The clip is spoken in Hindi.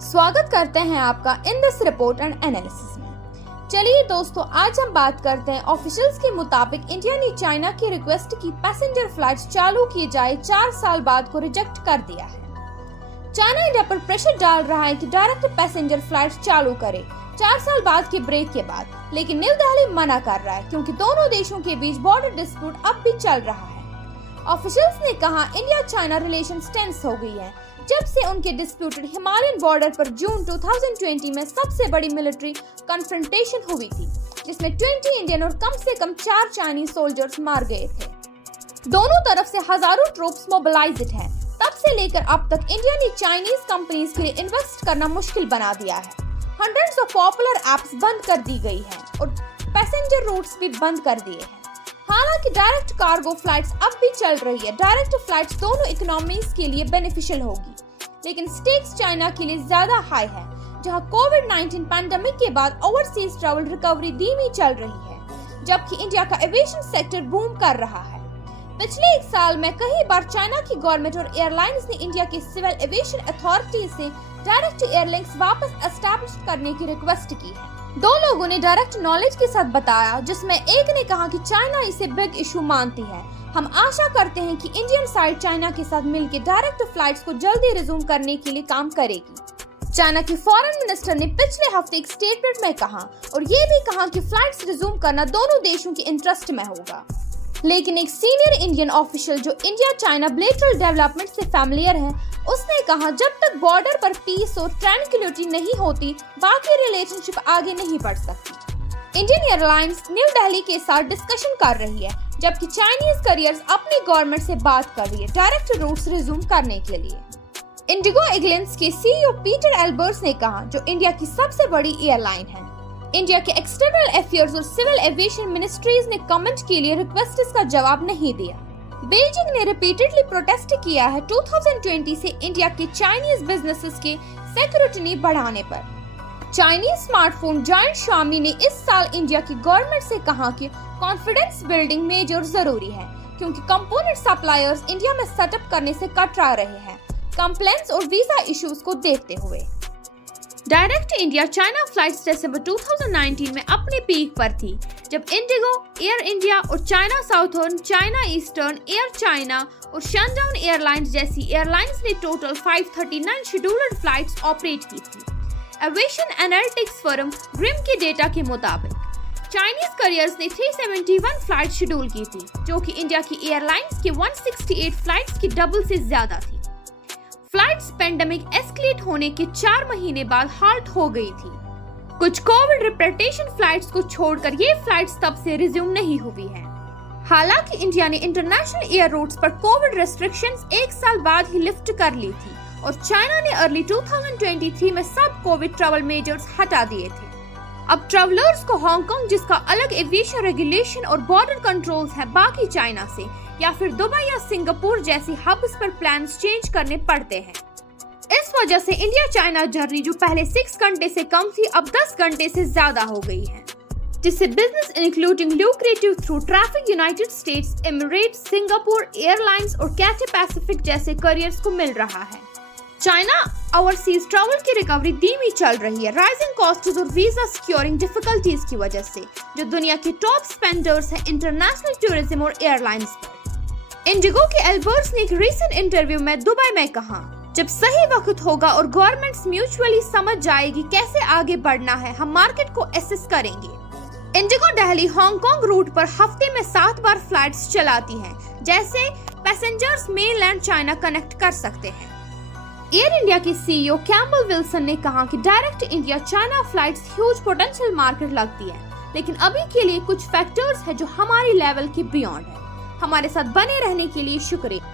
स्वागत करते हैं आपका in this report and analysis में। चलिए दोस्तों, आज हम बात करते हैं ऑफिशियल्स के मुताबिक इंडिया ने चाइना की रिक्वेस्ट की पैसेंजर फ्लाइट्स चालू की जाए 4 साल बाद को रिजेक्ट कर दिया है। चाइना इंडिया पर प्रेशर डाल रहा है कि डायरेक्ट पैसेंजर फ्लाइट्स चालू करे 4 साल बाद के ब्रेक के बाद, लेकिन न्यू दिल्ली मना कर रहा है क्योंकि दोनों देशों के बीच बॉर्डर डिस्प्यूट अब भी चल रहा है। ऑफिशियल्स ने कहा इंडिया चाइना रिलेशंस टेंस हो गई है जब से उनके डिस्प्यूटेड हिमालयन बॉर्डर पर जून 2020 में सबसे बड़ी मिलिट्री कन्फ्रंटेशन हुई थी, जिसमें 20 इंडियन और कम से कम 4 चाइनीज सोल्जर्स मार गए थे। दोनों तरफ से हजारों ट्रूप्स मोबिलाइज्ड हैं। तब से लेकर अब तक इंडिया ने चाइनीज कंपनीज के लिए इन्वेस्ट करना मुश्किल बना दिया है। हंड्रेड्स ऑफ पॉपुलर एप्स बंद कर दी गई हैं और पैसेंजर रूट्स भी बंद कर दिए हैं। हालांकि डायरेक्ट कार्गो फ्लाइट्स अब भी चल रही है। डायरेक्ट फ्लाइट्स दोनों इकोनॉमीज के लिए बेनिफिशियल होगी, लेकिन स्टेक्स चाइना के लिए ज्यादा हाई है, जहां कोविड-19 पैंडेमिक के बाद ओवरसीज ट्रैवल रिकवरी धीमी चल रही है, जबकि इंडिया का एविएशन सेक्टर बूम कर रहा है। पिछले 1 साल में कई बार चाइना की गवर्नमेंट और एयरलाइंस ने इंडिया के सिविल एविएशन अथॉरिटी से डायरेक्ट एयरलिंक्स वापस एस्टैब्लिश करने की रिक्वेस्ट की है। 2 लोगों ने डायरेक्ट नॉलेज के साथ बताया, जिसमें एक ने कहा कि चाइना इसे बिग इशू मानती है। हम आशा करते हैं कि इंडियन साइड चाइना के साथ मिलकर डायरेक्ट फ्लाइट्स को जल्दी रिज्यूम करने के लिए काम करेगी। चाइना के फॉरेन मिनिस्टर ने पिछले हफ्ते एक स्टेटमेंट में कहा और ये भी कहा कि फ्लाइट्स रिज्यूम करना दोनों देशों के इंटरेस्ट में होगा। लेकिन एक सीनियर इंडियन ऑफिशियल जो इंडिया चाइना बिलेटरल डेवलपमेंट से फैमिलियर है, उसने कहा जब तक बॉर्डर पर पीस और ट्रैंक्विलिटी नहीं होती, बाकी रिलेशनशिप आगे नहीं बढ़ सकती। इंडियन एयरलाइंस न्यू दिल्ली के साथ डिस्कशन कर रही है, जबकि चाइनीज करियर्स अपनी गवर्नमेंट से बात कर रही है डायरेक्ट रूट्स रिज्यूम करने के लिए। इंडिगो एयरलाइंस के सीईओ पीटर एल्बर्ट्स ने कहा, जो इंडिया की सबसे बड़ी एयरलाइन है। इंडिया के एक्सटर्नल अफेयर्स और सिविल एविएशन मिनिस्ट्रीज ने कमेंट के लिए रिक्वेस्ट का जवाब नहीं दिया। बीजिंग ने रिपीटेडली प्रोटेस्ट किया है 2020 से इंडिया के चाइनीज बिजनेसेस के सिक्योरिटी बढ़ाने पर। चाइनीज स्मार्टफोन जायंट Xiaomi ने इस साल इंडिया की गवर्नमेंट से कहा कि कॉन्फिडेंस बिल्डिंग मेजर जरूरी है, क्योंकि कंपोनेंट सप्लायर्स इंडिया में सेटअप करने से कतरा रहे हैं, कंप्लेंट्स और वीजा इश्यूज को देखते हुए। डायरेक्ट इंडिया चाइना फ्लाइट्स दिसंबर 2019 में अपने पीक पर थी, जब इंडिगो, एयर इंडिया और China southern, China eastern, air China और शनडाउन एयरलाइंस जैसी एयरलाइंस ने टोटल 539 शेड्यूल्ड फ्लाइट्स ऑपरेट की थी। एविएशन एनालिटिक्स फर्म ग्रिम के डेटा के मुताबिक चाइनीज करियर्स ने 371 फ्लाइट शेड्यूल की थी, जो कि इंडिया की एयरलाइंस के 168 फ्लाइट्स की डबल से ज्यादा थी। फ्लाइट्स पेंडेमिक एस्केलेट होने के 4 महीने बाद हाल्ट हो गई थी। कुछ कोविड रिप्रेटेशन फ्लाइट्स को छोड़कर ये फ्लाइट्स तब से रिज्यूम नहीं हुई है। हालांकि इंडिया ने इंटरनेशनल एयर रूट्स पर कोविड रेस्ट्रिक्शंस 1 साल बाद ही लिफ्ट कर ली थी और चाइना ने अर्ली 2023 में सब कोविड ट्रैवल मेजर्स हटा दिए थे। अब ट्रैवलर्स को हांगकांग, जिसका अलग एविएशन रेगुलेशन और बॉर्डर कंट्रोल्स है बाकी चाइना से, या फिर दुबई या सिंगापुर जैसी हब्स पर प्लान्स चेंज करने पड़ते हैं। इस वजह से इंडिया चाइना जर्नी जो पहले 6 घंटे से कम थी, अब 10 घंटे से ज्यादा हो गई है, जिससे business including lucrative through traffic United states, Emirates, Singapore airlines और कैथे पैसिफिक जैसे करियर्स को मिल रहा है। चाइना ओवरसीज ट्रैवल की रिकवरी धीमी चल रही है राइजिंग कॉस्ट्स और वीजा सिक्योरिंग डिफिकल्टीज की वजह से, जो दुनिया के टॉप स्पेंडर्स हैं इंटरनेशनल टूरिज्म और एयरलाइंस पर। इंडिगो के एल्बर्ट्स ने एक रीसेंट इंटरव्यू में दुबई में कहा, जब सही वक्त होगा और गवर्नमेंट्स म्यूचुअली समझ जाएगी कैसे आगे बढ़ना है, हम मार्केट को एसेस करेंगे। इंडिगो दिल्ली हांगकांग रूट पर हफ्ते में 7 बार फ्लाइट्स चलाती है, जैसे पैसेंजर्स मेनलैंड चाइना कनेक्ट कर सकते हैं। एयर इंडिया के सीईओ कैम्बल विल्सन ने कहा कि direct India China flights huge potential market लगती है, लेकिन अभी के लिए कुछ फैक्टर्स है जो हमारी लेवल के बियॉन्ड है। हमारे साथ बने रहने के लिए शुक्रिया।